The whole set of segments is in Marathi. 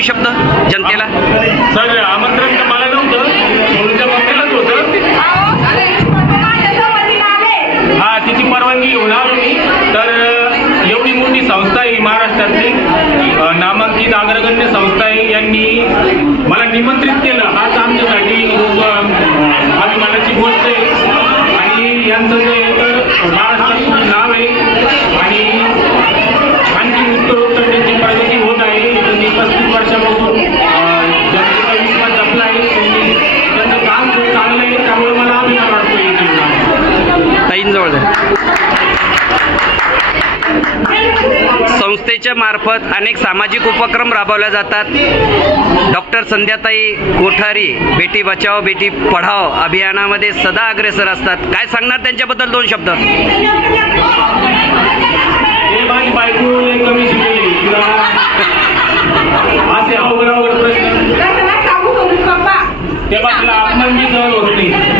दोन शब्द जनतेला? सर आमंत्रण मला नव्हतं हा तिची परवानगी तर एवढी मोठी संस्था आहे महाराष्ट्रातली. नामांकित अग्रगण्य संस्था आहे यांनी मला निमंत्रित केलं. आज आमच्यासाठी अभिमानाची गोष्ट आहे. आणि यांचं जे महाराष्ट्रात ट्रस्टच्या मार्फत अनेक सामाजिक उपक्रम राबवल्या जातात. डॉक्टर संध्याताई कोठारी बेटी बचाओ बेटी पढाओ अभियानामध्ये सदा अग्रेसर असतात. काय सांगणार त्यांच्याबद्दल दोन शब्द? ते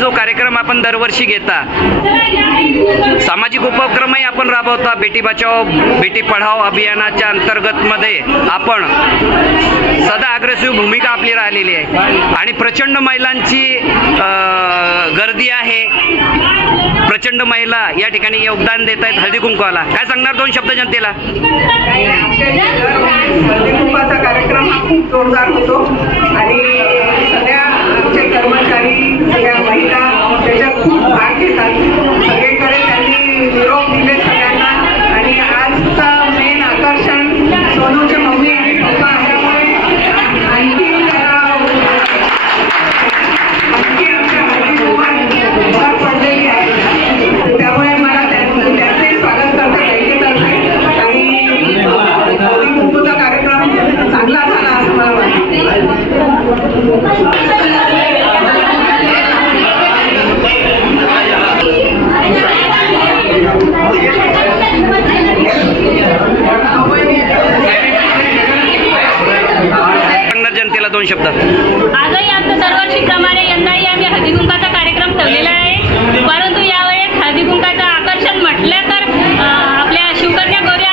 जो कार्यक्रम आपण दरवर्षी घेता सामाजिक उपक्रमही आपण राबवता बेटी बचाओ बेटी पढाओ अभियानाच्या अंतर्गत मध्ये आपण सदा अग्रेसिव्ह भूमिका आपली राहिलेली आहे. आणि प्रचंड महिलांची गर्दी आहे. प्रचंड महिला या ठिकाणी योगदान देत आहेत हळदी कुंकवाला. काय सांगणार दोन शब्द जनतेला? कार्यक्रम खूप जोरदार होतो. आणि सगळ्या आमचे कर्मचारी त्या बायका त्याच्यात खूप भाग घेतात दोन शब्दात आजही आमचं दरवर्षीप्रमाणे यंदाही आम्ही हळदीकुंकाचा कार्यक्रम ठेवलेला आहे. परंतु यावेळेस हळदीकुंकाचं आकर्षण म्हटलं तर आपल्या शिवकन्या गोऱ्या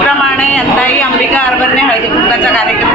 प्रमाणे यंदाही अंबिका अर्बनने हळदी कुंकाचा कार्यक्रम